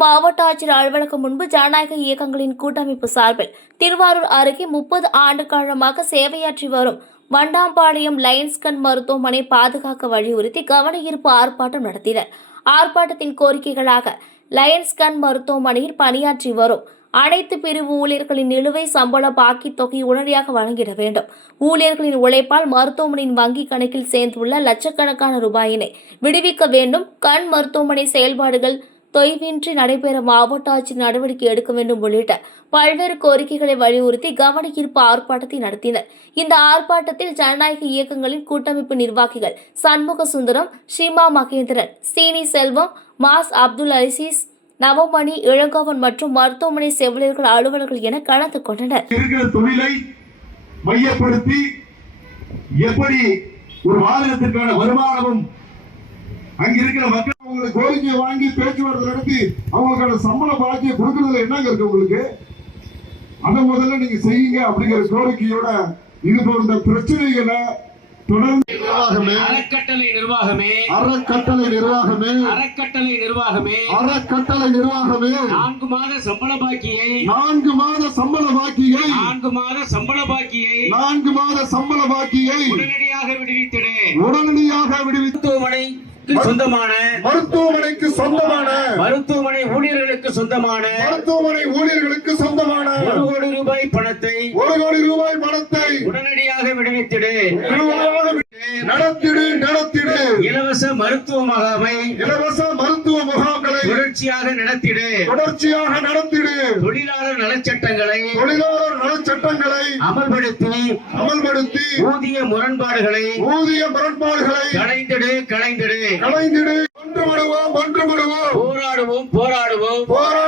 மாவட்ட ஆட்சியர் அலுவலகம் முன்பு ஜனநாயக இயக்கங்களின் கூட்டமைப்பு சார்பில் திருவாரூர் அருகே முப்பது ஆண்டு காலமாக சேவையாற்றி வரும் வண்டாம்பாளையம் லயன்ஸ்கன் மருத்துவமனை பாதுகாக்க வலியுறுத்தி கவனஈர்ப்பு ஆர்ப்பாட்டம் நடத்தினர். ஆர்ப்பாட்டத்தின் கோரிக்கைகளாக லயன்ஸ்கன் மருத்துவமனையில் பணியாற்றி வரும் அனைத்து பிரிவு ஊழியர்களின் நிலுவை சம்பள பாக்கி தொகை உடனடியாக வழங்கிட வேண்டும். ஊழியர்களின் உழைப்பால் மருத்துவமனையின் வங்கி கணக்கில் சேர்ந்துள்ள லட்சக்கணக்கான ரூபாயினை விடுவிக்க வேண்டும். கண் மருத்துவமனை செயல்பாடுகள் தொய்வின்றி நடைபெற மாவட்ட ஆட்சியர் நடவடிக்கை எடுக்க வேண்டும் உள்ளிட்ட பல்வேறு கோரிக்கைகளை வலியுறுத்தி கவனஈர்ப்பு ஆர்ப்பாட்டத்தை நடத்தினர். இந்த ஆர்ப்பாட்டத்தில் ஜனநாயக இயக்கங்களின் கூட்டமைப்பு நிர்வாகிகள் சண்முக சுந்தரம் ஷீமா மகேந்திரன் சீனி செல்வம் மாஸ் அப்துல் அசீஸ் நவமணி இளங்கோவன் மற்றும் மருத்துவமனை செவிலியர்கள் அலுவலர்கள் என கலந்து கொண்டனர். தொழிலை மையப்படுத்தி எப்படி ஒரு மாநிலத்திற்கான வருமானமும் அங்கிருக்கிற மக்கள் கோரிக்கையை வாங்கி பேச்சுவார்த்தை நடத்தி அவங்களுக்கான சம்பள பாக்கியை கொடுக்கறதுல என்னங்க இருக்கு உங்களுக்கு? அதை முதல்ல நீங்க செய்யுங்க அப்படிங்கிற கோரிக்கையோட இது போன்ற பிரச்சனைகளை தொடர்ந்து நிர்வாகமே அறக்கட்டளை நிர்வாகமே அறக்கட்டளை நிர்வாகமே அறக்கட்டளை நிர்வாகமே அறக்கட்டளை நிர்வாகமே நான்கு மாத சம்பள பாக்கியை நான்கு மாத சம்பள பாக்கியை நான்கு மாத சம்பள பாக்கியை நான்கு மாத சம்பள பாக்கியை உடனடியாக விடுவித்திடு. உடனடியாக விடுவித்து மருத்துவமனைக்கு சொந்தமான மருத்துவமனைக்கு சொந்தமான மருத்துவமனை ஊழியர்களுக்கு சொந்தமான மருத்துவமனை ஊழியர்களுக்கு சொந்தமான ஒரு கோடி ரூபாய் பணத்தை ஒரு கோடி ரூபாய் பணத்தை உடனடியாக விடுவித்திடு. நடத்திடு நடத்திடு. இலவச மருத்துவ முகாமை இலவச மருத்துவ முகாம்களை தொடர்ச்சியாக நடத்திடு. தொடர்ச்சியாக நடத்திடு. தொழிலாளர் நலச்சட்டங்களை தொழிலாளர் நலச்சட்டங்களை அமல்படுத்தி அமல்படுத்தி ஊதிய முரண்பாடுகளை ஊதிய முரண்பாடுகளை களைந்திடு களைந்திடு. கலைந்திடு ஒன்றுபடுவோம் ஒன்றுபடுவோம் போராடுவோம் போராடுவோம். போரா